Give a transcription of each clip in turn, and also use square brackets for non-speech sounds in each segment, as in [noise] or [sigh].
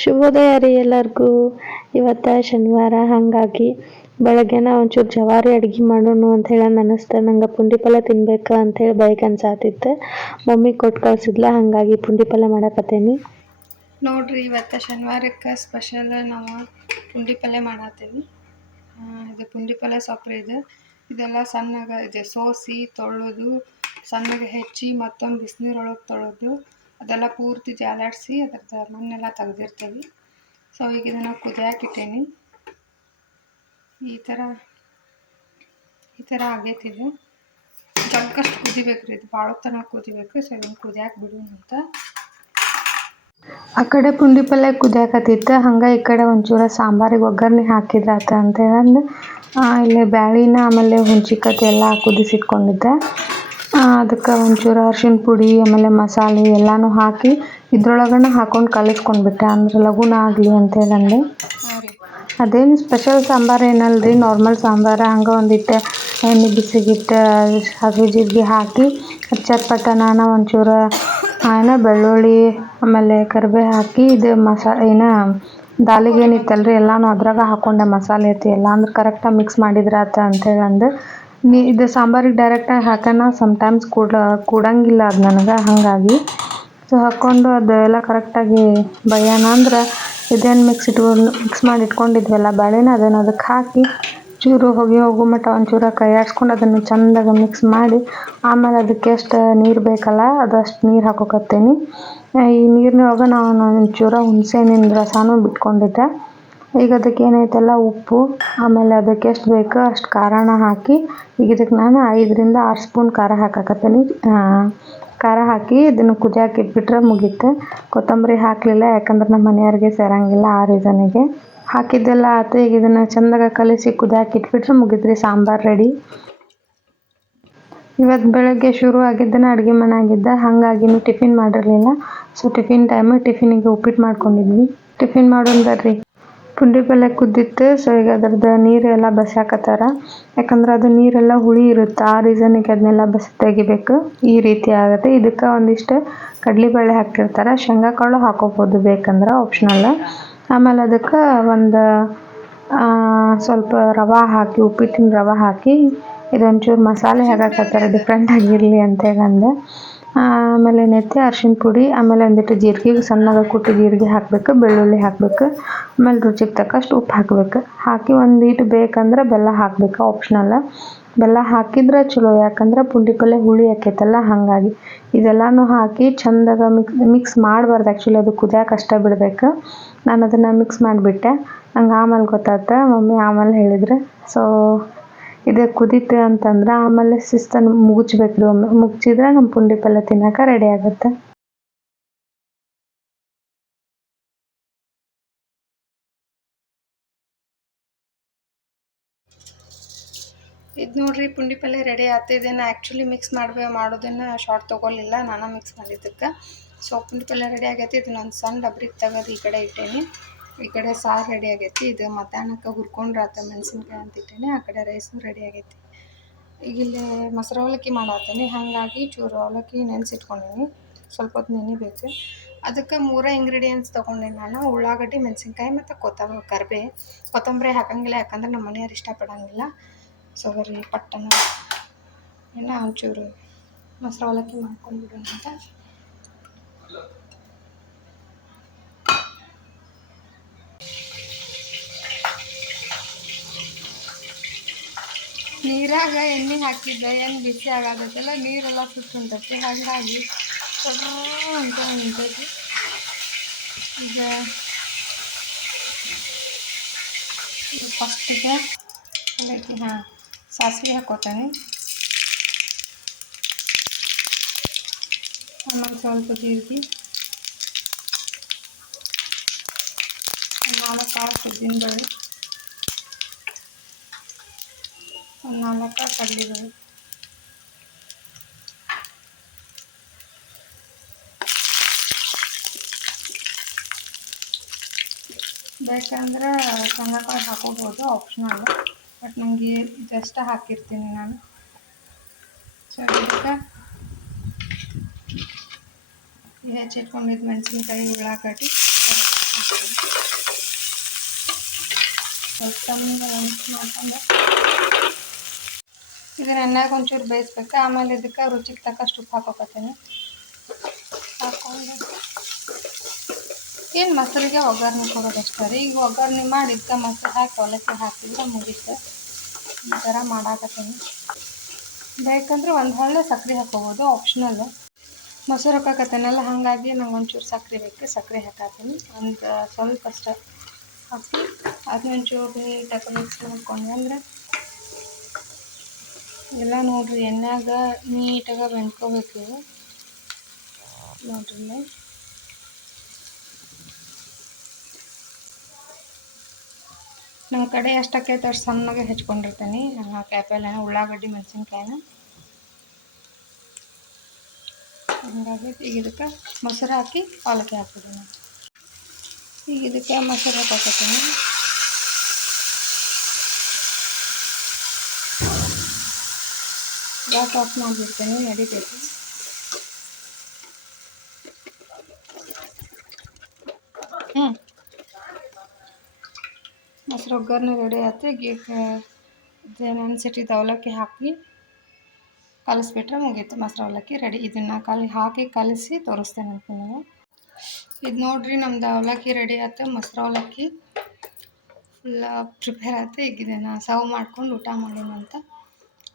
ಶುಭೋದಯ ರೀ ಎಲ್ಲರಿಗೂ. ಇವತ್ತು ಶನಿವಾರ, ಹಾಗಾಗಿ ಬೆಳಗ್ಗೆನ ಒಂಚೂರು ಜವಾರಿ ಅಡ್ಗೆ ಮಾಡೋಣ ಅಂತ ಹೇಳಿ ಅನ್ನಿಸ್ತು ನಂಗೆ ಪುಂಡಿ ಪಲ್ಯ ತಿನ್ಬೇಕು ಅಂತೇಳಿ ಬೈಕ್ ಅನ್ಸಾತಿತ್ತು. ಮಮ್ಮಿ ಕೊಟ್ಟು ಕಳ್ಸಿದ್ಲ, ಹಾಗಾಗಿ ಪುಂಡಿ ಪಲ್ಯ ಮಾಡಕತ್ತೀನಿ. ನೋಡ್ರಿ, ಇವತ್ತು ಶನಿವಾರಕ್ಕೆ ಸ್ಪೆಷಲ್ ನಾವು ಪುಂಡಿ ಪಲ್ಯ ಇದು ಪುಂಡಿ ಪಲ್ಯ ಸೊಪ್ಪು ಇದು. ಇದೆಲ್ಲ ಸಣ್ಣಗೆ ಇದೆ. ಸೋಸಿ ತೊಳೆದು ಸಣ್ಣಗೆ ಹೆಚ್ಚಿ ಮತ್ತೊಂದು ಬಿಸಿನೀರೊಳಗೆ ತೊಳೆದು ಅದೆಲ್ಲ ಪೂರ್ತಿ ಜಾಲಾಡಿಸಿ ಅದ್ರದ್ದು ಮಣ್ಣೆಲ್ಲ ತೆಗ್ದಿರ್ತೀವಿ. ಸೊ ಈಗ ಇದನ್ನು ಕುದಿಯಾಕಿಟ್ಟೇನಿ ಈ ಥರ ಈ ಥರ ಆಗೈತಿ ಇದು ಜಗ್ಗಷ್ಟು ಕುದಿಬೇಕು ರೀ, ಇದು ಭಾಳ ತನಕ ಕುದಿಬೇಕು. ಸೊ ಇದನ್ನು ಕುದಿಯಾಕೆ ಬಿಡೋಣ ಅಂತ. ಆ ಕಡೆ ಪುಂಡಿ ಪಲ್ಯ ಕುದಿಯಾಕತ್ತಿತ್ತು. ಹಂಗೆ ಈ ಕಡೆ ಒಂಚೂರು ಸಾಂಬಾರಿಗೆ ಒಗ್ಗರಣೆ ಹಾಕಿದ್ರಾತ ಅಂತ ಹೇಳಂದು ಇಲ್ಲಿ ಬ್ಯಾಳಿನ ಆಮೇಲೆ ಹುಂಚಿಕತ್ತಿ ಎಲ್ಲ ಕುದಿಸಿಟ್ಕೊಂಡಿದ್ದೆ. ಅದಕ್ಕೆ ಒಂಚೂರು ಅರ್ಶಿಣ ಪುಡಿ ಆಮೇಲೆ ಮಸಾಲೆ ಎಲ್ಲನೂ ಹಾಕಿ ಇದ್ರೊಳಗನ ಹಾಕೊಂಡು ಕಲಿಸ್ಕೊಂಡ್ಬಿಟ್ಟೆ ಅಂದ್ರೆ ಲಘುನ ಆಗಲಿ ಅಂತ ಅಂದೆ ಅದೇನು ಸ್ಪೆಷಲ್ ಸಾಂಬಾರು ಏನಲ್ರಿ? ನಾರ್ಮಲ್ ಸಾಂಬಾರು. ಹಂಗೆ ಒಂದಿಟ್ಟು ಎಣ್ಣೆ ಬಿಸಿಗಿಟ್ಟು ಹಸಿ ಜೀರಿಗೆ ಹಾಕಿ ಚಟ್ಪಟನಾನ ಒಂಚೂರು ಏನೋ ಬೆಳ್ಳುಳ್ಳಿ ಆಮೇಲೆ ಕರಿಬೇವು ಹಾಕಿ ಇದು ಮಸಾ ಏನು ದಾಲಿಗೆ ಏನಿತ್ತಲ್ರಿ ಎಲ್ಲಾನು ಅದ್ರಾಗ ಹಾಕೊಂಡೆ ಮಸಾಲೆ ಐತಿ. ಎಲ್ಲ ಅಂದ್ರೆ ಕರೆಕ್ಟಾಗಿ ಮಿಕ್ಸ್ ಮಾಡಿದ್ರಾತ ಅಂತೇಳಿ ಅಂದು ನೀ ಇದು ಸಾಂಬಾರಿಗೆ ಡೈರೆಕ್ಟಾಗಿ ಹಾಕೋಣ ಸಮ್ಟೈಮ್ಸ್ ಕೂಡ ಕೂಡಂಗಿಲ್ಲ ಅದು ನನಗೆ, ಹಾಗಾಗಿ. ಸೊ ಹಾಕ್ಕೊಂಡು ಅದೆಲ್ಲ ಕರೆಕ್ಟಾಗಿ ಬಯ್ಯೋಣ ಅಂದ್ರೆ ಇದೇನು ಮಿಕ್ಸ್ ಇಟ್ಕೊಂಡು ಮಿಕ್ಸ್ ಮಾಡಿ ಇಟ್ಕೊಂಡಿದ್ವಲ್ಲ ಬಾಳೆನ ಅದನ್ನು ಅದಕ್ಕೆ ಹಾಕಿ ಚೂರು ಹೊಗೆ ಹೋಗು ಮಟ್ಟ ಒಂಚೂರು ಕೈ ಆಡಿಸ್ಕೊಂಡು ಅದನ್ನು ಚಂದಾಗ ಮಿಕ್ಸ್ ಮಾಡಿ, ಆಮೇಲೆ ಅದಕ್ಕೆ ಎಷ್ಟು ನೀರು ಬೇಕಲ್ಲ, ಅದಷ್ಟು ನೀರು ಹಾಕೋಕತ್ತೇನೆ. ಈ ನೀರಿನೊಳಗೆ ನಾನು ಒಂಚೂರು ಹುಣಸೆಹಣ್ಣಿನ ರಸನೂ ಬಿಟ್ಕೊಂಡಿದ್ದೆ. ಈಗ ಅದಕ್ಕೆ ಏನೈತಲ್ಲ ಉಪ್ಪು, ಆಮೇಲೆ ಅದಕ್ಕೆ ಎಷ್ಟು ಬೇಕೋ ಅಷ್ಟು ಖಾರನ ಹಾಕಿ, ಈಗ ಇದಕ್ಕೆ ನಾನು ಐದರಿಂದ ಆರು ಸ್ಪೂನ್ ಖಾರ ಹಾಕಾಕತ್ತೀನಿ. ಖಾರ ಹಾಕಿ ಇದನ್ನು ಕುದಿಯಾಕೆ ಇಟ್ಬಿಟ್ರೆ ಮುಗೀತು. ಕೊತ್ತಂಬರಿ ಹಾಕಲಿಲ್ಲ, ಯಾಕಂದ್ರೆ ನಮ್ಮ ಮನೆಯವ್ರಿಗೆ ಸೇರಂಗಿಲ್ಲ ಆ ರೀಸನಿಗೆ ಹಾಕಿದ್ದೆಲ್ಲ ಆತು, ಈಗ ಇದನ್ನು ಚಂದಾಗ ಕಲಿಸಿ ಕುದಿಯಾಕೆ ಇಟ್ಬಿಟ್ರೆ ಮುಗಿತ್ರಿ, ಸಾಂಬಾರು ರೆಡಿ. ಇವತ್ತು ಬೆಳಗ್ಗೆ ಶುರು ಆಗಿದ್ದನ ಅಡುಗೆ ಮನೆ ಆಗಿದ್ದ ಹಾಗಾಗಿ ಟಿಫಿನ್ ಮಾಡಿರಲಿಲ್ಲ. ಸೊ, ಟಿಫಿನ್ ಟೈಮ್ ಟಿಫಿನಿಗೆ ಉಪ್ಪಿಟ್ಟು ಮಾಡ್ಕೊಂಡಿದ್ವಿ. ಟಿಫಿನ್ ಮಾಡೋಣ ಬರ್ರಿ. ಪುಂಡಿ ಪಲ್ಯ ಕುದ್ದಿತ್ತು. ಸೊ ಈಗ ಅದ್ರದ್ದು ನೀರೆಲ್ಲ ಬಸಾಕತ್ತಾರ ಯಾಕಂದ್ರೆ ಅದು ನೀರೆಲ್ಲ ಹುಳಿ ಇರುತ್ತೆ. ಆ ರೀಸನಿಗೆ ಅದನ್ನೆಲ್ಲ ಬಸ್ ತೆಗಿಬೇಕು. ಈ ರೀತಿ ಆಗುತ್ತೆ. ಇದಕ್ಕೆ ಒಂದಿಷ್ಟು ಕಡಲೆಬೇಳೆ ಹಾಕಿರ್ತಾರೆ ಶೇಂಗಾ ಕಾಳು ಹಾಕೋಬೋದು ಬೇಕಂದ್ರೆ ಆಪ್ಷನಲ್ ಆಮೇಲೆ ಅದಕ್ಕೆ ಒಂದು ಸ್ವಲ್ಪ ರವೆ ಹಾಕಿ, ಉಪ್ಪಿಟ್ಟಿನ ರವೆ ಹಾಕಿ, ಇದೊಂಚೂರು ಮಸಾಲೆ ಹಾಕಕತ್ತಾರೆ. ಡಿಫ್ರೆಂಟ್ ಆಗಿರಲಿ ಅಂತೇಳಿ ಅಂದೆ ಆಮೇಲೆ ಏನೈತಿ ಅರ್ಶಿಣ ಪುಡಿ, ಆಮೇಲೆ ಒಂದಿಟ್ಟು ಜೀರಿಗೆ ಸಣ್ಣಗೆ ಕುಟ್ಟಿ ಜೀರಿಗೆ ಹಾಕಬೇಕು, ಬೆಳ್ಳುಳ್ಳಿ ಹಾಕಬೇಕು, ಆಮೇಲೆ ರುಚಿಗೆ ತಕ್ಕಷ್ಟು ಉಪ್ಪು ಹಾಕಬೇಕು. ಹಾಕಿ ಒಂದೀಟು ಬೇಕಂದ್ರೆ ಬೆಲ್ಲ ಹಾಕಬೇಕು ಆಪ್ಷನಲ್ಲ ಬೆಲ್ಲ ಹಾಕಿದ್ರೆ ಚಲೋ, ಯಾಕಂದ್ರೆ ಪುಂಡಿ ಪಲ್ಯ ಹುಳಿ ಆಕೈತಲ್ಲ, ಹಾಗಾಗಿ. ಇದೆಲ್ಲನೂ ಹಾಕಿ ಚಂದಾಗ ಮಿಕ್ಸ್ ಮಿಕ್ಸ್ ಮಾಡಬಾರ್ದು. ಆ್ಯಕ್ಚುಲಿ ಅದು ಕುದಿಯೋಕೆ ಅಷ್ಟೇ ಬಿಡಬೇಕು. ನಾನು ಅದನ್ನು ಮಿಕ್ಸ್ ಮಾಡಿಬಿಟ್ಟೆ. ನಂಗೆ ಆಮೇಲೆ ಗೊತ್ತಾಯ್ತು ಮಮ್ಮಿ ಆಮೇಲೆ ಹೇಳಿದ್ರು. ಸೊ ಇದು ಕುದೀತು ಅಂತಂದ್ರೆ ಆಮೇಲೆ ಶಿಸ್ತನ್ನು ಮುಗುಚ್ಬೇಕು ಒಮ್ಮೆ ಮುಗಿಸಿದ್ರೆ ನಮ್ಮ ಪುಂಡಿ ಪಲ್ಯ ತಿನ್ನಕ ರೆಡಿ ಆಗುತ್ತೆ. ಇದು ನೋಡ್ರಿ ಪುಂಡಿ ಪಲ್ಯ ರೆಡಿ ಆಯ್ತು ಇದನ್ನು ಆ್ಯಕ್ಚುಲಿ ಮಿಕ್ಸ್ ಮಾಡ್ಬೇ ಮಾಡೋದನ್ನು ಶಾರ್ಟ್ ತೊಗೊಲಿಲ್ಲ ನಾನು ಮಿಕ್ಸ್ ಮಾಡಿದ್ದಕ್ಕೆ. ಸೊ ಪುಂಡಿ ಪಲ್ಯ ರೆಡಿ ಆಗೈತಿ. ಇದನ್ನೊಂದು ಸಣ್ಣ ಡಬ್ರಿಗೆ ತೆಗೆದು ಈ ಕಡೆ ಇಟ್ಟೇನಿ. ಈ ಕಡೆ ಸಾರು ರೆಡಿ ಆಗೈತಿ. ಇದು ಮಧ್ಯಾಹ್ನಕ್ಕೆ ಹುರ್ಕೊಂಡ್ರಾತ ಮೆಣಸಿನ್ಕಾಯಿ ಅಂತ ಇಟ್ಟೇನಿ ಆ ಕಡೆ ರೈಸು ರೆಡಿ ಆಗೈತಿ. ಈಗ ಇಲ್ಲಿ ಮೊಸರು ಅವಲಕ್ಕಿ ಮಾಡತ್ತೇನಿ. ಹಾಗಾಗಿ ಚೂರು ಅವಲಕ್ಕಿ ನೆನೆಸಿಟ್ಕೊಂಡೀನಿ. ಸ್ವಲ್ಪ ಹೊತ್ತು ನೆನಿಬೇಕು ಅದಕ್ಕೆ ಮೂರ ಇಂಗ್ರೀಡಿಯೆಂಟ್ಸ್ ತೊಗೊಂಡೇನಿ ನಾನು. ಉಳ್ಳಾಗಡ್ಡಿ, ಮೆಣಸಿನ್ಕಾಯಿ ಮತ್ತು ಕೊತ್ತಂಬರಿ ಕರಿಬೇ. ಕೊತ್ತಂಬರಿ ಹಾಕಂಗಿಲ್ಲ. ಯಾಕಂದ್ರೆ ನಮ್ಮ ಮನೆಯವ್ರು ಇಷ್ಟಪಡಂಗಿಲ್ಲ. ಸೊ ಬರೀ ಪಟ್ಟಣ. ಏನೋ ಒಂಚೂರು ಮೊಸರು ಅವಲಕ್ಕಿ ಮಾಡ್ಕೊಂಡ್ಬಿಡೋಣ ಅಂತ. ನೀರಾಗ ಎಣ್ಣೆ ಹಾಕಿದ್ದೆ, ಏನು ಬಿಸಿ ಆಗೋದೈತಲ್ಲ ನೀರೆಲ್ಲ ಸುಟ್ಟು ಹೊಂಟೈತಿ ಹಾಗಾಗಿ ಸ್ವಲ್ಪ ಅಂತ ನಿಂತೈತಿ ಈಗ ಫಸ್ಟಿಗೆ ಅವಲಕ್ಕಿ ಹಾಂ, ಸಾಸಿವೆ ಹಾಕೋತಾನೆ. ಆಮೇಲೆ ಸ್ವಲ್ಪ ಜೀರಿಗೆ. ಒಂದು ನಾಲ್ಕು ಕಾಳು ಉದ್ದಿನಬೇಳೆ ಒಂದು ನಾಲ್ಕು ಕಡಲೆಬೇಳೆ ಬೇಕಂದ್ರೆ ಶೇಂಗಾಕಾಳು ಹಾಕೋಬೋದು ಆಪ್ಷನಲ್ ಬಟ್ ನನಗೆ ಜಸ್ಟ್ ಹಾಕಿರ್ತೀನಿ ನಾನು ಸೊ ಇದಕ್ಕೆ ಈ ಹೆಚ್ಚಿಟ್ಕೊಂಡಿದ್ದು ಮೆಣಸಿನ್ಕಾಯಿ ಉಳ್ಳಾಗಡ್ಡಿ ಹಾಕ್ತೀನಿ ಸ್ವಲ್ಪ ಚಂದ ಮಿಕ್ಸ್ ಮಾಡ್ಕೊಂಡು ಇದನ್ನ ಎಣ್ಣೆಗೆ ಒಂಚೂರು ಬೇಯಿಸ್ಬೇಕು. ಆಮೇಲೆ ಇದಕ್ಕೆ ರುಚಿಗೆ ತಕ್ಕಷ್ಟು ಉಪ್ಪು ಹಾಕೋಕತ್ತೀನಿ. ಹಾಕೊಂಡು ಏನು ಮೊಸರಿಗೆ ಒಗ್ಗರಣೆ ಕೊಡೋದಷ್ಟೇ ರೀ? ಈಗ ಒಗ್ಗರಣೆ ಮಾಡಿ ಇದಕ್ಕೆ ಮೊಸರು ಹಾಕಿ ಅವಲಕ್ಕಿ ಹಾಕಿದ್ರೆ ಮುಗೀತು. ಈ ಥರ ಮಾಡಾಕತ್ತೀನಿ. ಬೇಕಂದ್ರೆ ಒಂದು ಹಳ್ಳೆ ಸಕ್ಕರೆ ಹಾಕೋಬೋದು ಆಪ್ಷನಲ್ ಮೊಸರು ಹಾಕಾಕತ್ತೇನಲ್ಲ ಹಾಗಾಗಿ ನಂಗೆ ಒಂಚೂರು ಸಕ್ಕರೆ ಬೇಕು. ಸಕ್ಕರೆ ಹಾಕತ್ತೀನಿ ಒಂದು ಸ್ವಲ್ಪ ಅಷ್ಟೇ ಹಾಕಿ ಅದನ್ನೊಂಚೂರು ನೀಟಾಗಿ ಮಿಕ್ಸ್ ಮಾಡ್ಕೊಂಡೆ ಅಂದರೆ ಎಲ್ಲ ನೋಡ್ರಿ ಎಣ್ಣೆಗ ನೀಟಾಗಿ ಬೆಂದ್ಕೋಬೇಕು. ನೋಡ್ರಿ. ನಮ್ಮ ಕಡೆ ಎಷ್ಟು ಆಕೈತೆ ಅಷ್ಟು ಸಣ್ಣಗೆ ಹೆಚ್ಕೊಂಡಿರ್ತೀನಿ. ಕ್ಯಾಪೆಲ್ಲ, ಉಳ್ಳಾಗಡ್ಡಿ, ಮೆಣಸಿನ್ಕಾಯಿನ. ಹಂಗಾಗಿ ಈಗ ಇದಕ್ಕೆ ಮೊಸರು ಹಾಕಿ ಪಾಲಕಿ ಹಾಕಿದ್ದೀನಿ ಈಗ ಇದಕ್ಕೆ ಮೊಸರು ಹಾಕೋತೀನಿ ಗ್ಯಾಸ್ ಆಫ್ ಮಾಡಿಬಿಡ್ತೀನಿ ನಡಿತೈತಿ ಹ್ಞೂ ಮೊಸರು ಒಗ್ಗರಣೆ ರೆಡಿ ಆಯ್ತು. ನೆನೆಸಿಟ್ಟಿದ್ದ ಅವಲಕ್ಕಿ ಹಾಕಿ ಕಲಿಸ್ಬಿಟ್ರೆ ಮುಗೀತು. ಮೊಸರು ಅವಲಕ್ಕಿ ರೆಡಿ ಇದನ್ನು ಕಲಿ, ಹಾಕಿ ಕಲಸಿ ತೋರಿಸ್ತೇನೆ ಅಂತ ಇದು ನೋಡ್ರಿ ನಮ್ದು ಅವಲಕ್ಕಿ ರೆಡಿ ಆಯ್ತು. ಮೊಸರು ಅವಲಕ್ಕಿ ಫುಲ್ಲ ಪ್ರಿಪೇರ್ ಆಯ್ತು. ಈಗ ಇದನ್ನು ಸರ್ವ್ ಮಾಡ್ಕೊಂಡು ಊಟ ಮಾಡೋಣ ಅಂತ.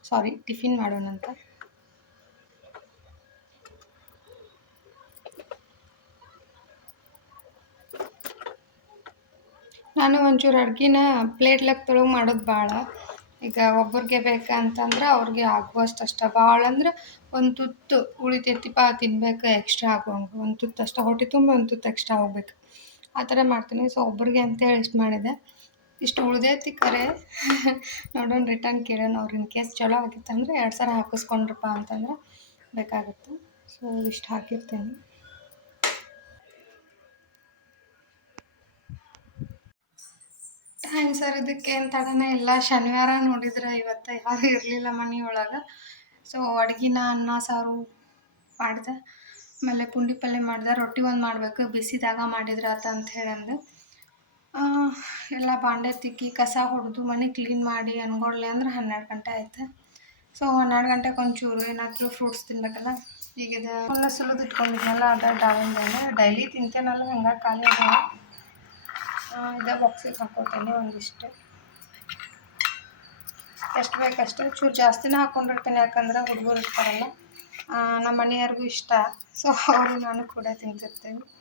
ಸಾರಿ, ಟಿಫಿನ್ ಮಾಡೋಣ ಅಂತ. ನಾನು ಒಂಚೂರು ಪ್ಲೇಟ್ ಪ್ಲೇಟ್ಲಾಗ ತೊಳಗೆ ಮಾಡೋದು ಭಾಳ ಈಗ ಒಬ್ಬರಿಗೆ ಬೇಕಂತಂದ್ರೆ ಅವ್ರಿಗೆ ಆಗುವಷ್ಟು ಅಷ್ಟ. ಭಾಳ ಅಂದ್ರೆ ಒಂದು ತುತ್ತು ಉಳಿತೈತಿಪ್ಪ ತಿನ್ಬೇಕು ಎಕ್ಸ್ಟ್ರಾ ಆಗುವಂಗೆ ಒಂದು ತುತ್ತು ಅಷ್ಟ. ಹೊಟ್ಟೆ ತುಂಬ ಒಂದು ತುತ್ತು ಎಕ್ಸ್ಟ್ರಾ ಹೋಗ್ಬೇಕು. ಆ ಥರ ಮಾಡ್ತೀನಿ. ಸೊ ಒಬ್ಬರಿಗೆ ಅಂತೇಳಿ ಇಷ್ಟು ಮಾಡಿದೆ. ಇಷ್ಟು ಉಳ್ದೈತಿ ಕರೆ. ನೋಡೋಣ ರಿಟರ್ನ್ ಕೇಳೋಣ ಅವ್ರು ಇನ್ ಕೇಸ್ ಚಲೋ ಆಗಿತ್ತಂದ್ರೆ ಎರಡು ಸಲ ಹಾಕಿಸ್ಕೊಂಡ್ರಪ್ಪ ಅಂತಂದ್ರೆ ಬೇಕಾಗುತ್ತೆ. ಸೊ ಇಷ್ಟು ಹಾಕಿರ್ತೀನಿ. ಟೈಮ್ ಸರ್ ಇದಕ್ಕೆ ಏನು ತಡನೇ ಇಲ್ಲ. ಶನಿವಾರ ನೋಡಿದ್ರೆ ಇವತ್ತು ಯಾರು ಇರಲಿಲ್ಲ ಮನೆಯೊಳಗೆ ಸೊ ಅಡ್ಗಿನ ಅನ್ನ, ಸಾರು ಮಾಡಿದೆ. ಆಮೇಲೆ ಪುಂಡಿ ಪಲ್ಯ ಮಾಡಿದೆ. ರೊಟ್ಟಿ ಒಂದು ಮಾಡಬೇಕು. ಬಿಸಿದಾಗ ಮಾಡಿದ್ರೆ ಆತ ಅಂತ ಹೇಳಂದು. ಎಲ್ಲ ಬಾಂಡೆ ತಿಕ್ಕಿ ಕಸ ಹೊಡೆದು ಮನೆ ಕ್ಲೀನ್ ಮಾಡಿ ಅನ್ಕೊಡ್ಲಿ ಅಂದ್ರೆ ಹನ್ನೆರಡು ಗಂಟೆ ಆಯ್ತು. ಸೊ ಹನ್ನೆರಡು ಗಂಟೆಗೆ ಒಂಚೂರು ಏನಾದರೂ ಫ್ರೂಟ್ಸ್ ತಿನ್ಬೇಕಲ್ಲ? ಈಗ ಇದು ಒಂದು ಸುಲಿದು ಇಟ್ಕೊಂಡಿದ್ನಲ್ಲ ಅದ ದಾಳಿಂಬೆ ಡೈಲಿ ತಿಂತೇನಲ್ಲ ಹಂಗಾಗಿ ಖಾಲಿ ಅದಾವ. ಆ, ಇದೇ ಬಾಕ್ಸಿಗೆ ಹಾಕೋತೇನೆ ಒಂದಿಷ್ಟು. ಎಷ್ಟು ಬೇಕಷ್ಟು? ಚೂರು ಜಾಸ್ತಿನೇ ಹಾಕೊಂಡಿರ್ತೀನಿ ಯಾಕಂದ್ರೆ ಹುಡುಗರು ಇರ್ತಾರಲ್ಲ. ನಮ್ಮ ಮನೆಯವ್ರಿಗೂ ಇಷ್ಟ. ಸೊ ಅವರು ನಾನು ಕೂಡ ತಿಂತಿರ್ತೀನಿ.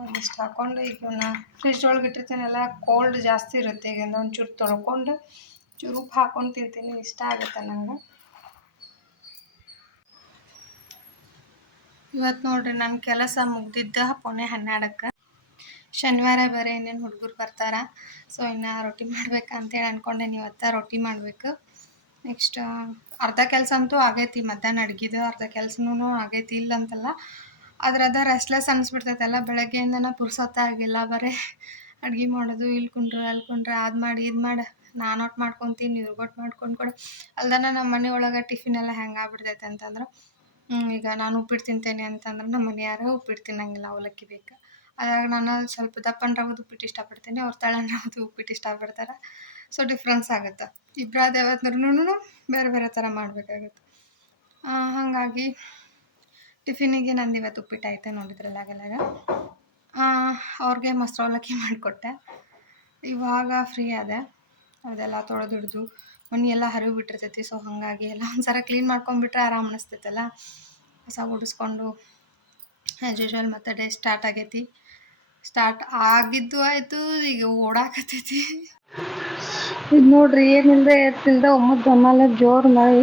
ಒಂದಿಷ್ಟು ಹಾಕ್ಕೊಂಡು ಈಗ ಇವನ್ನ ಫ್ರಿಜ್ ಒಳಗೆ ಇಟ್ಟಿರ್ತೀನಲ್ಲ ಕೋಲ್ಡ್ ಜಾಸ್ತಿ ಇರುತ್ತೆ ಈಗ ಒಂಚೂರು ತೊಳ್ಕೊಂಡು ಚೂರು ಉಪ್ಪು ಹಾಕ್ಕೊಂಡು ತಿಂತೀನಿ, ಇಷ್ಟ ಆಗುತ್ತೆ ನಂಗೆ. ಇವತ್ತು ನೋಡ್ರಿ ನನ್ನ ಕೆಲಸ ಮುಗ್ದಿದ್ದ ಪೊನೆ ಹನ್ನೆರಡಕ್ಕೆ. ಶನಿವಾರ ಬೇರೆ ಇನ್ನೇನು ಹುಡುಗರು ಬರ್ತಾರ, ಸೊ ಇನ್ನು ರೊಟ್ಟಿ ಮಾಡ್ಬೇಕಂತೇಳಿ ಅನ್ಕೊಂಡೇನಿ ಇವತ್ತು ರೊಟ್ಟಿ ಮಾಡಬೇಕು. ನೆಕ್ಸ್ಟ್ ಅರ್ಧ ಕೆಲಸ ಅಂತೂ ಆಗೈತಿ, ಮಧ್ಯಾಹ್ನ ಅಡುಗೆದು ಅರ್ಧ ಕೆಲಸನೂ ಆಗೈತಿ ಇಲ್ಲ ಅಂತಲ್ಲ ಆದ್ರೆ ಅದ ರೆಸ್ಟ್ಲೆಸ್ ಅನಿಸ್ಬಿಡ್ತೈತಲ್ಲ, ಬೆಳಗ್ಗೆಯಿಂದನ ಪುರ್ಸೊತ್ತ ಆಗಿಲ್ಲ ಬರೀ. ಅಡುಗೆ ಮಾಡೋದು, ಇಲ್ಲಿ ಕುಂಡ್ರು, ಅಲ್ಲಿ ಕುಂಡ್ರೆ, ಅದು ಮಾಡಿ, ಇದು ಮಾಡಿ. ನಾನು ಒಟ್ಟು ಮಾಡ್ಕೊತೀನಿ ನೀವು ಒಟ್ಟು ಮಾಡ್ಕೊಂಡು ಕೊಡು. ಅಲ್ದನ ನಮ್ಮ ಮನೆ ಒಳಗೆ ಟಿಫಿನ್ ಎಲ್ಲ ಹೆಂಗೆ ಆಗ್ಬಿಡ್ತೈತೆ ಅಂತಂದ್ರೆ ಈಗ ನಾನು ಉಪ್ಪಿಟ್ಟು ತಿಂತೇನೆ ಅಂತಂದ್ರೆ ನಮ್ಮ ಮನೆಯಾರು ಉಪ್ಪಿಟ್ಟು ತಿನ್ನಂಗಿಲ್ಲ, ಅವಲಕ್ಕಿ ಬೇಕು. ಅದಾಗ ನಾನು ಸ್ವಲ್ಪ ದಪ್ಪನ ರವದ ಉಪ್ಪಿಟ್ಟು ಇಷ್ಟಪಡ್ತೀನಿ, ಅವ್ರ ತಳನ ರವದ ಉಪ್ಪಿಟ್ಟು ಇಷ್ಟಪಡ್ತಾರೆ. ಸೊ ಡಿಫ್ರೆನ್ಸ್ ಆಗುತ್ತೆ. ಇಬ್ಬರಾದ ದೇವತ್ನೂ ಬೇರೆ ಬೇರೆ ಥರ ಮಾಡಬೇಕಾಗುತ್ತೆ. ಹಾಗಾಗಿ ಟಿಫಿನಿಗೆ ನಂದು ಇವತ್ತು ಉಪ್ಪಿಟ್ಟು ಐತೆ ನೋಡಿದ್ರಲ್ಲ ಆಗಲಾಗ ಅವ್ರಿಗೆ ಮೊಸರು ಅವಲಕ್ಕಿ [laughs] ಮಾಡಿಕೊಟ್ಟೆ. ಇವಾಗ ಫ್ರೀ ಆದೆ. ಅದೆಲ್ಲ ತೊಳೆದಿಡ್ದು ಮನೆ ಎಲ್ಲ ಹರಿವು ಬಿಟ್ಟಿರ್ತೈತಿ ಸೊ ಹಾಗಾಗಿ ಎಲ್ಲ ಒಂದ್ಸಲ ಕ್ಲೀನ್ ಮಾಡ್ಕೊಂಡ್ಬಿಟ್ರೆ ಆರಾಮ್ ಅನಿಸ್ತೈತಲ್ಲ. ಹೊಸ ಗುಡಿಸ್ಕೊಂಡು ಆ್ಯಸ್ ಯೂಶ್ವಲ್ ಮತ್ತೆ ಡೇ ಸ್ಟಾರ್ಟ್ ಆಗೈತಿ. ಸ್ಟಾರ್ಟ್ ಆಗಿದ್ದು ಆಯಿತು, ಈಗ ಓಡಾಕತ್ತೈತಿ. ಇದು ನೋಡ್ರಿ ಏನಿಲ್ಲದೆ ಎತ್ತಿಲ್ದ ಜಮಾಲೆ ಜೋರು ಮಳೆ.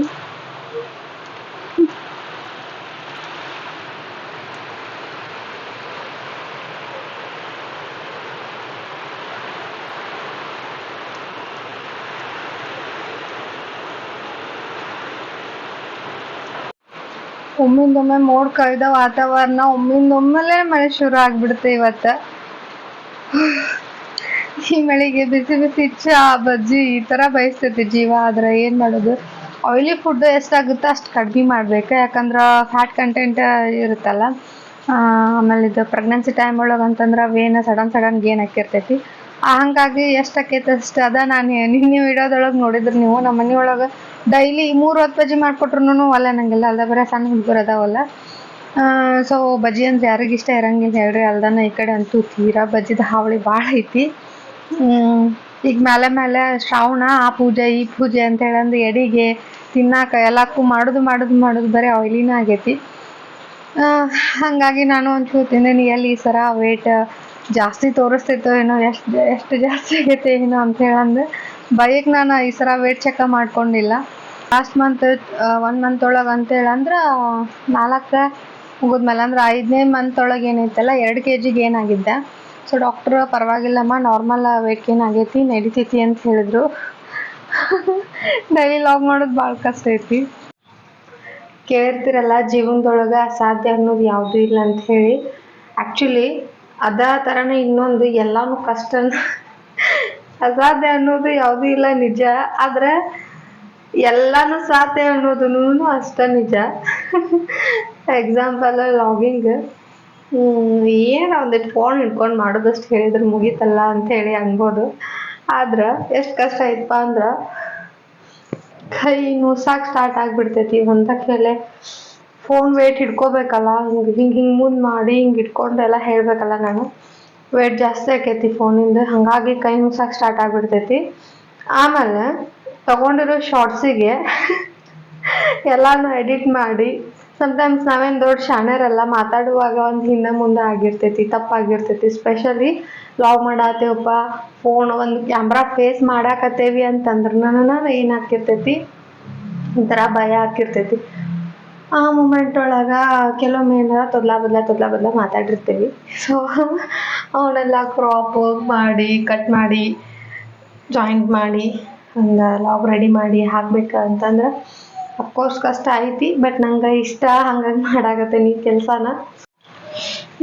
ಒಮ್ಮಿಂದೊಮ್ಮೆ ಮೋಡ್ ಕವಿದ ವಾತಾವರಣ, ಒಮ್ಮಿಂದೊಮ್ಮೆಲೆ ಮಳೆ ಶುರು ಆಗ್ಬಿಡುತ್ತೆ ಇವತ್ತ. ಈ ಮಳೆಗೆ ಬಿಸಿ ಬಿಸಿ ಚಾ, ಬಜ್ಜಿ ಈ ತರ ಬಯಸ್ತೈತಿ ಜೀವ, ಆದ್ರೆ ಏನ್ ಮಾಡೋದು? ಆಯಿಲಿ ಫುಡ್ ಎಷ್ಟಾಗುತ್ತೋ ಅಷ್ಟು ಕಡಿಮೆ ಮಾಡ್ಬೇಕು, ಯಾಕಂದ್ರೆ ಫ್ಯಾಟ್ ಕಂಟೆಂಟ್ ಇರುತ್ತಲ್ಲ. ಆಮೇಲೆ ಇದು ಪ್ರೆಗ್ನೆನ್ಸಿ ಟೈಮ್ ಒಳಗೆ ಅಂತಂದ್ರೆ ವೇನ ಸಡನ್ ಸಡನ್ ಗೇನ್ ಹಾಕಿರ್ತೈತಿ ಹಂಗಾಗಿ ಎಷ್ಟು ಆಕೈತೆ ಅಷ್ಟು, ಅದ ನಾನು ನಿನ್ನೆ ವಿಡಿಯೋದೊಳಗೆ ನೋಡಿದ್ರೆ ನೀವು ನಮ್ಮ ಮನೆಯೊಳಗೆ ಡೈಲಿ ಮೂರು ಹೊತ್ತು ಬಜ್ಜಿ ಮಾಡಿಕೊಟ್ರು ಅಲ್ಲ ನಂಗೆಲ್ಲ ಅಲ್ಲ ಬರೋ ಸಣ್ಣ ಹುಡುಗರು ಅದಾವಲ್ಲ. ಸೊ ಬಜ್ಜಿ ಅಂತ ಯಾರಿಗೆ ಇಷ್ಟ ಇರಂಗಿಲ್ಲ ಹೇಳ್ರಿ, ಅಲ್ದಾನ ಈ ಕಡೆ ಅಂತೂ ತೀರಾ ಬಜ್ಜಿದ ಹಾವಳಿ ಭಾಳ ಐತಿ. ಈಗ ಮೇಲೆ ಮೇಲೆ ಶ್ರಾವಣ, ಆ ಪೂಜೆ, ಈ ಪೂಜೆ ಅಂತ ಹೇಳಂದು ಎಡಿಗೆ, ತಿನ್ನಾಕ ಎಲ್ಲಕ್ಕೂ ಮಾಡೋದು ಮಾಡೋದು ಮಾಡೋದು ಬರೀ ಆಯ್ಲಿನ ಆಗೈತಿ. ಹಾಗಾಗಿ ನಾನು ಒಂಚೂರು ನೀ ಎಲ್ಲಿ ಈ ಸರ ವೇಟ್ ಜಾಸ್ತಿ ತೋರಿಸ್ತೈತೋ ಏನೋ, ಎಷ್ಟು ಎಷ್ಟು ಜಾಸ್ತಿ ಆಗೈತೆ ಏನೋ ಅಂತ ಹೇಳಂದು. ಬೈಕ್ ನಾನು ಈ ಸಲ ವೇಟ್ ಚೆಕ್ ಮಾಡ್ಕೊಂಡಿಲ್ಲ. ಲಾಸ್ಟ್ ಮಂತ್ ಒನ್ ಮಂತ್ ಒಳಗೆ ಅಂತೇಳಿ ಅಂದ್ರೆ ನಾಲ್ಕು ಮುಗಿದ್ಮೇಲೆ ಅಂದ್ರೆ ಐದನೇ ಮಂತ್ ಒಳಗೆ ಏನೈತಲ್ಲ, ಎರಡು ಕೆ ಜಿಗೆ ಏನಾಗಿದ್ದೆ ಸೊ ಡಾಕ್ಟ್ರ್ ಪರವಾಗಿಲ್ಲಮ್ಮ ನಾರ್ಮಲ್ ವೇಟ್ ಏನಾಗೈತಿ ನಡಿತೈತಿ ಅಂತ ಹೇಳಿದ್ರು. ಡೈಲಿ ಲಾಗ್ ಮಾಡೋದು ಭಾಳ ಕಷ್ಟ ಐತಿ. ಕೇಳ್ತಿರಲ್ಲ, ಜೀವನದೊಳಗೆ ಅಸಾಧ್ಯ ಅನ್ನೋದು ಯಾವುದೂ ಇಲ್ಲ ಅಂತ ಹೇಳಿ. ಆ್ಯಕ್ಚುಲಿ ಅದ ಥರನೇ ಇನ್ನೊಂದು, ಎಲ್ಲನೂ ಕಷ್ಟ ಅಸಾಧ್ಯ ಅನ್ನೋದು ಯಾವುದೂ ಇಲ್ಲ, ನಿಜ. ಆದ್ರೆ ಎಲ್ಲಾನು ಸಾಧ್ಯ ಅನ್ನೋದನ್ನು ಅಷ್ಟ ನಿಜ. ಎಕ್ಸಾಂಪಲ್ ಲಾಗಿಂಗ್ ಏನು ಒಂದಿಟ್ಟು ಫೋನ್ ಹಿಡ್ಕೊಂಡು ಮಾಡೋದಷ್ಟು ಹೇಳಿದ್ರೆ ಮುಗೀತಲ್ಲ ಅಂತ ಹೇಳಿ ಅನ್ಬೋದು. ಆದ್ರೆ ಎಷ್ಟು ಕಷ್ಟ ಆಯ್ತಪ್ಪ ಅಂದ್ರೆ ಕೈ ನುಸಾಕ್ ಸ್ಟಾರ್ಟ್ ಆಗ್ಬಿಡ್ತೈತಿ. ಒಂದಕ್ಕೆಲೆ ಫೋನ್ ವೇಟ್ ಹಿಡ್ಕೋಬೇಕಲ್ಲ. ಹಿಂಗೆ ಹಿಂಗೆ ಮುಂದೆ ಮಾಡಿ, ಹಿಂಗೆ ಇಟ್ಕೊಂಡೆಲ್ಲ ಹೇಳಬೇಕಲ್ಲ ನಾನು. ವೇಟ್ ಜಾಸ್ತಿ ಆಕೈತಿ ಫೋನಿಂದ ಹಾಗಾಗಿ ಕೈ ನುಸಾಕ್ ಸ್ಟಾರ್ಟ್ ಆಗ್ಬಿಡ್ತೈತಿ. ಆಮೇಲೆ ತಗೊಂಡಿರೋ ಶಾರ್ಟ್ಸಿಗೆ ಎಲ್ಲಾನು ಎಡಿಟ್ ಮಾಡಿ ಸಮ್ಟೈಮ್ಸ್ ನಾವೇನು ದೊಡ್ಡ ಶಾಣ್ಯರಲ್ಲ ಮಾತಾಡುವಾಗ ಒಂದು ಹಿಂದೆ ಮುಂದೆ ಆಗಿರ್ತೈತಿ, ತಪ್ಪಾಗಿರ್ತೈತಿ. ಸ್ಪೆಷಲಿ ಲಾಗ್ ಮಾಡಾತೇವಪ್ಪ ಫೋನ್ ಒಂದು ಕ್ಯಾಮ್ರಾ ಫೇಸ್ ಮಾಡಾಕತ್ತೇವಿ ಅಂತಂದ್ರೆ ನಾನು ಏನಾಗ್ತಿರ್ತೈತಿ ಒಂಥರ ಭಯ ಆಕಿರ್ತೈತಿ ಆ ಮೂಮೆಂಟ್ ಒಳಗೆ ಕೆಲವೊಮ್ಮೆ ಏನಾರ ತೊದ್ಲಾ ಬದ್ಲ ತೊದ್ಲಾ ಬದ್ಲ ಮಾತಾಡಿರ್ತೀವಿ. ಸೊ ಅವನ್ನೆಲ್ಲ ಕ್ರಾಪ್ ಮಾಡಿ ಕಟ್ ಮಾಡಿ ಜಾಯಿಂಟ್ ಮಾಡಿ, ಹಂಗೆ ಲಾಗ್ ರೆಡಿ ಮಾಡಿ ಹಾಕ್ಬೇಕು ಅಂತಂದ್ರೆ ಅಫ್ಕೋರ್ಸ್ ಕಷ್ಟ ಐತಿ ಬಟ್ ನಂಗೆ ಇಷ್ಟ ಹಂಗಾಗಿ [laughs] ಮಾಡಾಕತ್ತೀನಿ ಕೆಲಸನ.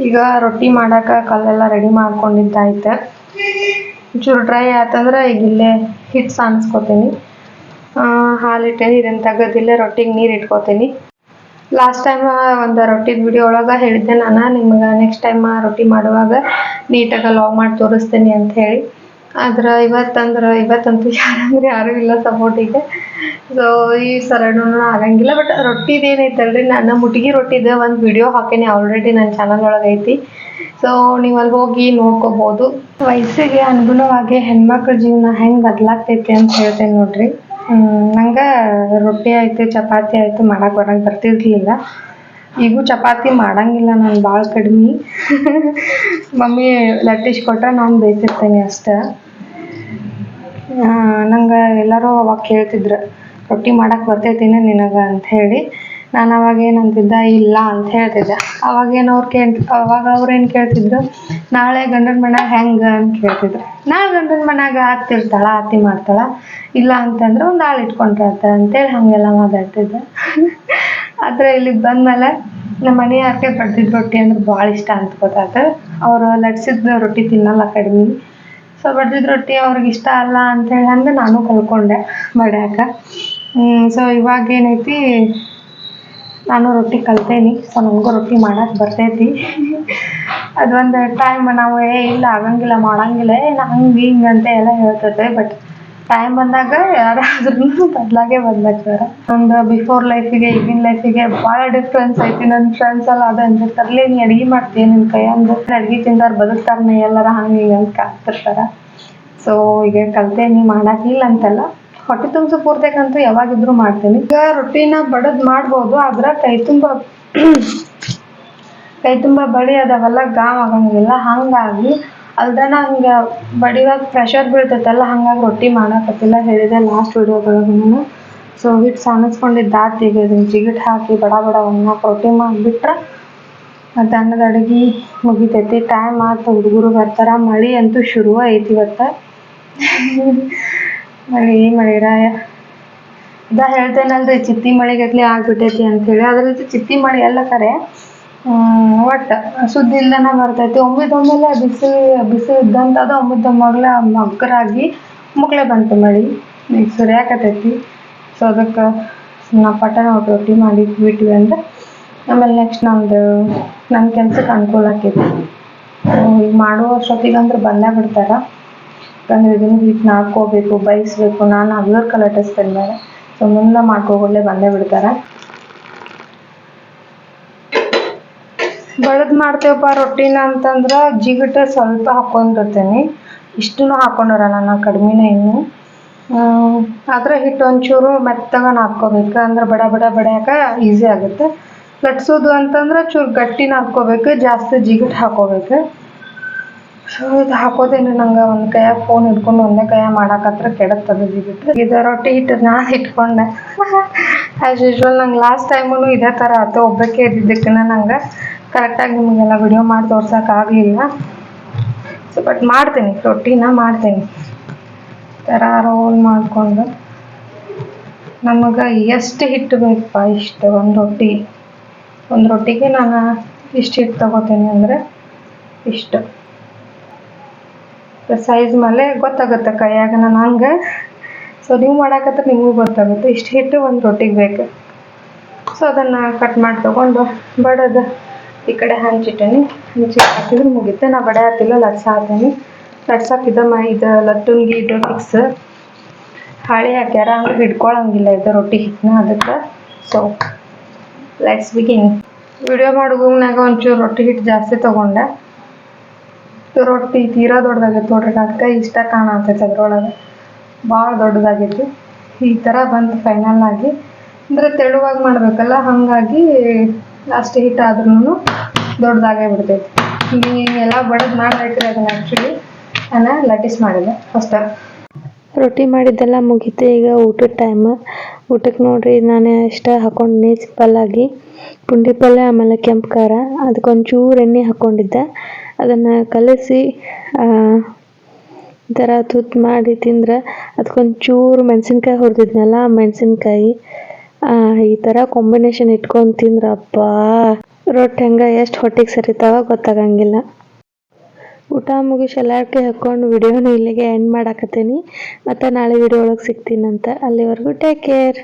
ಈಗ ರೊಟ್ಟಿ ಮಾಡಕ್ಕೆ ಕಲ್ಲೆಲ್ಲ ರೆಡಿ ಮಾಡ್ಕೊಂಡಿದ್ದಾಯ್ತು. ಒಂಚೂರು ಡ್ರೈ ಆತಂದ್ರೆ ಈಗ ಇಲ್ಲೇ ಹಿಟ್ಸ್ ಸಾನಿಸ್ಕೊತೀನಿ ಹಾಲಿಟ್ಟೆ ನೀರೇನು ತೆಗೆದಿಲ್ಲೇ ರೊಟ್ಟಿಗೆ ನೀರು ಇಟ್ಕೊತೀನಿ. ಲಾಸ್ಟ್ ಟೈಮ್ ಒಂದು ರೊಟ್ಟಿದ ವಿಡಿಯೋ ಒಳಗೆ ಹೇಳಿದ್ದೆ ನಾನು, ನಿಮ್ಗೆ ನೆಕ್ಸ್ಟ್ ಟೈಮ್ ರೊಟ್ಟಿ ಮಾಡುವಾಗ ನೀಟಾಗಿ ಲಾಗ್ ಮಾಡಿ ತೋರಿಸ್ತೀನಿ ಅಂತ ಹೇಳಿ. ಆದ್ರೆ ಇವತ್ತಂದ್ರೆ, ಇವತ್ತಂತೂ [laughs] ಯಾರಂದ್ರೆ ಯಾರೂ ಇಲ್ಲ ಸಪೋರ್ಟಿಗೆ ಸೊ ಈ ಸರಡೂ ಆಗಂಗಿಲ್ಲ ಬಟ್ ರೊಟ್ಟಿದು ಏನೈತಲ್ರಿ ನಾನು ಮುಟ್ಗಿ ರೊಟ್ಟಿದ ಒಂದು ವಿಡಿಯೋ ಹಾಕೇನಿ ಆಲ್ರೆಡಿ ನನ್ನ ಚಾನಲ್ ಒಳಗೆ ಐತಿ. ಸೊ ನೀವು ಅಲ್ಲಿ ಹೋಗಿ ನೋಡ್ಕೋಬೋದು. ವಯಸ್ಸಿಗೆ ಅನುಗುಣವಾಗಿ ಹೆಣ್ಮಕ್ಳ ಜೀವನ ಹೆಂಗೆ ಬದಲಾಗ್ತೈತಿ ಅಂತ ಹೇಳ್ತೇನೆ ನೋಡ್ರಿ. ನಂಗೆ ರೊಟ್ಟಿ ಆಯಿತು, ಚಪಾತಿ ಆಯಿತು ಮಾಡಕ್ಕೆ ಬರಂಗೆ ಬರ್ತಿರ್ಲಿಲ್ಲ. ಈಗೂ ಚಪಾತಿ ಮಾಡಂಗಿಲ್ಲ, ನಾನು ಭಾಳ ಕಡಿಮೆ. ಮಮ್ಮಿ ಲಟ್ಟಿಸಿ ಕೊಟ್ಟರೆ ನಾನು ಬೇಯ್ತಿರ್ತೇನೆ ಅಷ್ಟೇ. ನಂಗೆ ಎಲ್ಲರೂ ಅವಾಗ ಕೇಳ್ತಿದ್ರು, ರೊಟ್ಟಿ ಮಾಡಕ್ಕೆ ಬರ್ತೈತಿನ ನಿನಗೆ ಅಂತ ಹೇಳಿ. ನಾನು ಅವಾಗ ಏನಂತಿದ್ದ ಇಲ್ಲ ಅಂತ ಹೇಳ್ತಿದ್ದೆ. ಅವಾಗ ಏನು ಅವ್ರು ಕೇಳ್ ಅವಾಗ ಅವ್ರು ಏನು ಕೇಳ್ತಿದ್ರು, ನಾಳೆ ಗಂಡನ ಮನ್ಯಾಗ ಹೆಂಗೆ ಅಂತ ಕೇಳ್ತಿದ್ರು. ನಾಳೆ ಗಂಡನ ಮನ್ಯಾಗ ಆಗ್ತಿರ್ತಾಳ ಆತಿ ಮಾಡ್ತಾಳ. ಇಲ್ಲ ಅಂತಂದ್ರೆ ಒಂದು ಆಳು ಇಟ್ಕೊಂಡ್ರೆ ಆತ ಅಂತೇಳಿ ಹಾಗೆಲ್ಲ ಮಾತಾಡ್ತಿದ್ದೆ. ಆದ್ರ ಇಲ್ಲಿಗೆ ಬಂದಮೇಲೆ ನಮ್ಮ ಮನೆಯವ್ರಿಗೆ ಬಡ್ದಿದ್ದ ರೊಟ್ಟಿ ಅಂದ್ರೆ ಭಾಳ ಇಷ್ಟ ಅಂತ ಗೊತ್ತಾಯ್ತು ಅವರು ಲಟ್ಸಿದ ರೊಟ್ಟಿ ತಿನ್ನಲ್ಲ ಕಡಿಮೆ. ಸೊ ಬಡ್ದಿದ್ದ ರೊಟ್ಟಿ ಅವ್ರಿಗೆ ಇಷ್ಟ ಅಲ್ಲ ಅಂತೇಳಿ ಅಂದ್ರೆ ನಾನು ಕಲ್ಕೊಂಡೆ ಬಡ್ಯಾಕ ಸೊ ಇವಾಗ ಏನೈತಿ, ನಾನು ರೊಟ್ಟಿ ಕಲ್ತೇನಿ ಸೊ ನನಗೂ ರೊಟ್ಟಿ ಮಾಡಕ್ಕೆ ಬರ್ತೈತಿ. ಅದೊಂದು ಟೈಮ್ ನಾವು, ಏ, ಇಲ್ಲ, ಆಗಂಗಿಲ್ಲ, ಮಾಡಂಗಿಲ್ಲ ಏನು ಹಂಗೆ ಹಿಂಗೆ ಅಂತ ಎಲ್ಲ ಹೇಳ್ತೈತೆ ಬಟ್ ಟೈಮ್ ಬಂದಾಗ ಯಾರಾದ್ರೂ ಬದಲಾಗೇ ಬದಲಾಗ್ತಾರೆ ಒಂದು ಬಿಫೋರ್ ಲೈಫಿಗೆ ಈಗಿನ ಲೈಫಿಗೆ ಭಾಳ ಡಿಫ್ರೆನ್ಸ್ ಐತಿ. ನನ್ನ ಫ್ರೆಂಡ್ಸ್ ಎಲ್ಲ ಅದು ಅಂತಿರ್ತಾರಲ್ಲ ನೀ ಅಡ್ಗೆ ಮಾಡ್ತೀಯ ನಿನ್ನ ಕೈಯಂದು ಅಡ್ಗೆ ತಿಂದಾರ ಬದುಕ್ತಾರನೆ ಎಲ್ಲಾರ ಹಂಗೆ ಹಿಂಗೆ ಅಂತ ಸೊ ಈಗ ಮಾಡಾಕ ಇಲ್ಲ ಅಂತಲ್ಲ. ಹೊಟ್ಟೆ ತುಂಬಿಸೋ ಪೂರ್ತಕ್ಕಂತೂ ಯಾವಾಗಿದ್ರೂ ಮಾಡ್ತೀನಿ. ಈಗ ರೊಟ್ಟಿನ ಬಡದ್ ಮಾಡ್ಬೋದು, ಆದ್ರೆ ಕೈ ತುಂಬ [clears throat] ಕೈ ತುಂಬ ಬಡಿ ಅದಾವಲ್ಲ ಗಾಮ್ ಆಗಂಗಿಲ್ಲ. ಹಾಗಾಗಿ ಅಲ್ದನ ಹಂಗೆ ಬಡಿವಾಗ ಪ್ರೆಷರ್ ಬೀಳ್ತೈತಲ್ಲ, ಹಂಗಾಗಿ ರೊಟ್ಟಿ ಮಾಡಕತ್ತಿಲ್ಲ. ಹೇಳಿದೆ ಲಾಸ್ಟ್ ವಿಡಿಯೋದೊಳಗೆ ಸೊ ಹಿಟ್ಟು ಸಾಣಿಸ್ಕೊಂಡಿದ್ದಾತು ಈಗ ಇದನ್ನ ಜಿಗಿಟ್ ಹಾಕಿ ಬಡ ಬಡ ಒಂದ್ನಾಕ ರೊಟ್ಟಿ ಮಾಡಿಬಿಟ್ರೆ. ಮತ್ತು ಅನ್ನದ ಅಡುಗೆ ಮುಗಿತೈತಿ. ಟೈಮ್ ಆತು, ಹುಡುಗರು ಬರ್ತಾರ. ಮಳೆ ಅಂತೂ ಶುರು ಐತಿ ಇವತ್ತು. ಮಳೆ ಮಳೆರಾಯ. ಇದ ಹೇಳ್ತೇನಲ್ರಿ, ಚಿತ್ತಿ ಮಳೆಗಟ್ಲೆ ಆಗ್ಬಿಟ್ಟೈತಿ ಅಂತೇಳಿ. ಅದ್ರದ್ದು ಚಿತ್ತಿ ಮಳೆ ಎಲ್ಲ ಕರೆ. ಒಟ್ಟು ಸುದ್ದಿ ಇಲ್ದನ ಬರ್ತೈತಿ. ಒಮ್ಮಿದೊಮ್ಮೆಲೆ ಬಿಸಿಲು ಬಿಸಿಲು ಇದ್ದಂಥದ್ದು ಒಮ್ಮಿದೊಮ್ಮಾಗ್ಲೇ ಮಗ್ಗರಾಗಿ ಮುಕ್ಳೆ ಬಂತು ಮಳೆ. ಈಗ ಸುರಿಯಾಕತೈತಿ ಸೊ ಅದಕ್ಕೆ ನಾವು ಪಟನ ರೊಟ್ಟಿ ಮಾಡಿ ಬಿಟ್ವಿ ಅಂದ್ರೆ ಆಮೇಲೆ ನೆಕ್ಸ್ಟ್ ನಮ್ಮದು ನನ್ನ ಕೆಲ್ಸಕ್ಕೆ ಅನುಕೂಲ ಆಕೈತಿ. ಈಗ ಮಾಡೋ ಅಷ್ಟೊತ್ತಿಗೆ ಅಂದ್ರೆ ಬಂದೇ ಬಿಡ್ತಾರೆ. ಯಾಕಂದ್ರೆ ಇದನ್ನು ಹೀಗೆ ನಾಡ್ಕೋಬೇಕು ಬಯಸ್ಬೇಕು ನಾನು ಟೆಸ್ಟ್ ಬೇಡ ಸೊ ಮುಂದೆ ಮಾಡ್ಕೋಗೊಳ್ಳೆ ಬಂದೇ ಬಿಡ್ತಾರೆ. ಬಳ್ದು ಮಾಡ್ತೇವಪ್ಪ ರೊಟ್ಟಿನ ಅಂತಂದ್ರೆ ಜಿಗಟ ಸ್ವಲ್ಪ ಹಾಕೊಂಡಿರ್ತೀನಿ ಇಷ್ಟೂ ಹಾಕೊಂಡಿರಲ್ಲ ನಾನು ಕಡಿಮೆನೇ ಇನ್ನು. ಆದರೆ ಹಿಟ್ಟು ಒಂಚೂರು ಮೆತ್ತಗನ ನಾದ್ಕೋಬೇಕು. ಅಂದ್ರೆ ಬಡ ಬಡ ಬಡಿಯಾಕ ಈಸಿ ಆಗುತ್ತೆ. ಲಟ್ಸೋದು ಅಂತಂದ್ರೆ ಚೂರು ಗಟ್ಟಿ ನಾದ್ಕೋಬೇಕು, ಜಾಸ್ತಿ ಜಿಗಟ್ ಹಾಕೋಬೇಕು. ಸೊ ಇದು ಹಾಕೋದೇನು ನಂಗೆ ಒಂದು ಕೈಯ ಫೋನ್ ಹಿಡ್ಕೊಂಡು ಒಂದೇ ಕೈಯಾಗ ಮಾಡಾಕತ್ರ ಕೆಡತ್ತದ ಜಿಗಿಟ್ಟು ಇದು ರೊಟ್ಟಿ ಹಿಟ್ಟು ನಾನು ಇಟ್ಕೊಂಡೆ ಆ್ಯಸ್ [laughs] ಯೂಶ್ವಲ್ ನಂಗೆ ಲಾಸ್ಟ್ ಟೈಮೂ ಇದೇ ಥರ ಆಯ್ತು ಒಬ್ಬಕ್ಕೆ ಇದ್ದಿದ್ದಕ್ಕೆ ನಂಗೆ. ಕರೆಕ್ಟಾಗಿ ನಿಮಗೆಲ್ಲ ವಿಡಿಯೋ ಮಾಡಿ ತೋರ್ಸೋಕ್ಕಾಗಲಿಲ್ಲ ಸೊ ಬಟ್ ಮಾಡ್ತೀನಿ, ರೊಟ್ಟಿನ ಮಾಡ್ತೀನಿ. ಥರ ರೋಲ್ ಮಾಡಿಕೊಂಡು. ನಮಗೆ ಎಷ್ಟು ಹಿಟ್ಟು ಬೇಕಪ್ಪ, ಇಷ್ಟು ಒಂದು ರೊಟ್ಟಿ. ಒಂದು ರೊಟ್ಟಿಗೆ ನಾನು ಇಷ್ಟು ಹಿಟ್ಟು ತಗೋತೀನಿ ಅಂದರೆ ಇಷ್ಟು. ಸೈಜ್ ಮೇಲೆ ಗೊತ್ತಾಗುತ್ತೆ ಕೈಯಾಗ ನಾನು ಹಂಗೆ. ಸೊ ನೀವು ಮಾಡಾಕತ್ರ ನಿಮಗೂ ಗೊತ್ತಾಗುತ್ತೆ. ಇಷ್ಟು ಹಿಟ್ಟು ಒಂದು ರೊಟ್ಟಿಗೆ ಬೇಕು. ಸೊ ಅದನ್ನು ಕಟ್ ಮಾಡಿ ತೊಗೊಂಡು ಬಡದು. ಈ ಕಡೆ ಹಂಚಿಟ್ಟೀನಿ ಹಂಚಿ ಹಾಕಿದ್ರೆ ಮುಗಿತೆ. ನಾ ಬಡೆ ಹಾಕಿಲ್ಲ ಲಟ್ಸ ಹಾಕ್ತೀನಿ. ಲಟ್ಸಾಕಿದ ಮೈ ಇದು ಲಟ್ಟುಂಗಿ ಇದು ಫಿಕ್ಸ್ ಹಾಳೆ ಹಾಕ್ಯಾರ, ಹಂಗೆ ಹಿಡ್ಕೊಳಂಗಿಲ್ಲ ಇದು ರೊಟ್ಟಿ ಹಿಟ್ಟನ್ನ ಅದಕ್ಕೆ. ಸೊ ಲೆಟ್ಸ್ ಬಿಗಿನ್ ವಿಡಿಯೋ ಮಾಡುವಾಗ್ನಾಗ ಒಂಚೂರು ರೊಟ್ಟಿ ಹಿಟ್ಟು ಜಾಸ್ತಿ ತೊಗೊಂಡೆ. ರೊಟ್ಟಿ ತೀರಾ ದೊಡ್ಡದಾಗೈತೆ ನೋಡ್ರಿ ಅದಕ್ಕೆ ಇಷ್ಟ ಕಾಣತೈತೆ ಅದ್ರೊಳಗೆ. ಭಾಳ ದೊಡ್ಡದಾಗೈತಿ. ಈ ಥರ ಬಂತು ಫೈನಲ್ ಆಗಿ. ಅಂದರೆ ತೆಳುವಾಗಿ ಮಾಡಬೇಕಲ್ಲ, ಹಾಗಾಗಿ ಅಷ್ಟು ಹಿಟ್ ಆದ್ರೂ ದೊಡ್ಡದಾಗೇ ಬಿಡ್ತೈತಿ. ನೀವೆಲ್ಲ ಬಡದ್ ಮಾಡ್ಬೇಕ್ರಿ ಅದನ್ನ ಆ್ಯಕ್ಚುಲಿ ನಾನು ಲಟ್ಟಿಸ್ ಮಾಡಿದೆ ಫಸ್ಟ್ ರೊಟ್ಟಿ ಮಾಡಿದ್ದೆಲ್ಲ ಮುಗೀತು, ಈಗ ಊಟದ ಟೈಮ್ ಊಟಕ್ಕೆ ನೋಡ್ರಿ, ನಾನು ಇಷ್ಟ ಹಾಕೊಂಡಿನಿ ಸಿಂಪಲ್ಲಾಗಿ ಪುಂಡಿ ಪಲ್ಯ, ಆಮೇಲೆ ಕೆಂಪು ಖಾರ, ಅದಕ್ಕೊಂಚೂರು ಎಣ್ಣೆ ಹಾಕ್ಕೊಂಡಿದ್ದೆ ಅದನ್ನು ಕಲಸಿ ಥರ ತುತ್ತು ಮಾಡಿ ತಿಂದ್ರೆ ಅದಕ್ಕೊಂಚೂರು ಮೆಣಸಿನ್ಕಾಯಿ ಹುರಿದಿದ್ನಲ್ಲ ಮೆಣಸಿನ್ಕಾಯಿ ಈ ಥರ ಕಾಂಬಿನೇಷನ್ ಇಟ್ಕೊಂಡು ತಿಂದ್ರಪ್ಪ. ರೊಟ್ಟಿ ಹೆಂಗೆ ಎಷ್ಟು ಹೊಟ್ಟೆಗೆ ಸರಿತಾವ ಗೊತ್ತಾಗಂಗಿಲ್ಲ. ಊಟ ಮುಗಿಸಿ ಎಲ್ಲಾರ್ಗೆ ಹಾಕ್ಕೊಂಡು ವಿಡಿಯೋನ ಇಲ್ಲಿಗೆ ಎಂಡ್ ಮಾಡಾಕತ್ತೀನಿ. ಮತ್ತು ನಾಳೆ ವಿಡಿಯೋ ಒಳಗೆ ಸಿಗ್ತೀನಂತ. ಅಲ್ಲಿವರೆಗೂ ಟೇಕ್ ಕೇರ್